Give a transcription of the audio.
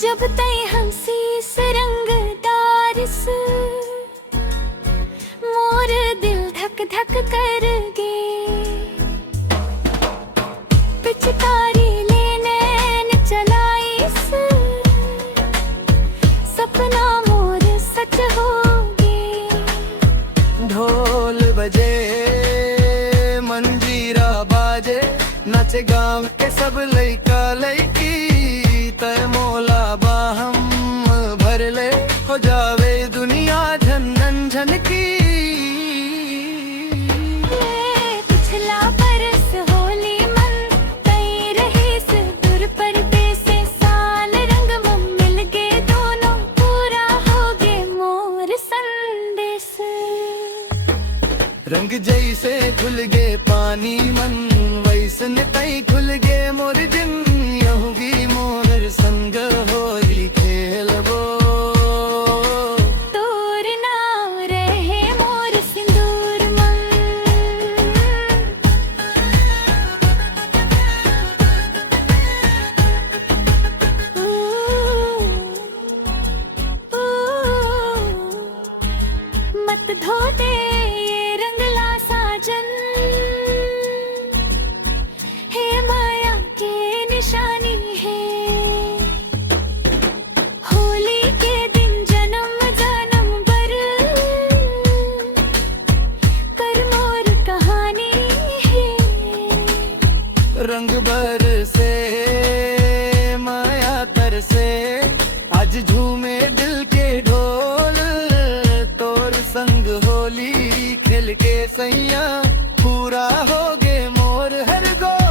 जब तई हंसी सरंगदार से मोर दिल धक धक कर गे। पिचकारी लेने न चलाई से सपना मोर सच हो गे। ढोल बजे मंजीरा बाजे नाचे गाँव के सब लइका लइकी तय मोला बाहम भर ले हो जावे दुनिया झन झन की। पिछला बरस होली मन तई रही से दूर परदेस से साल रंग में मिल गे दोनों पूरा हो गे मोर संदेश। रंग जैसे खुल गे पानी मन वैसन तई खुल गे मोर दिन यहुगी मोर संग होली खेलबो। तोर नाम रहे मोर सिंदूर मन। मत धो दे ये रंगला साजन हे माया के निशानी है। होली के दिन जन्म जन्म भर कर मोर कहानी है। रंग भर से माया तर से आज झूमे दिल के ढोल तोर संग होली खेल के सैया पूरा हो गे मोर हर गोल।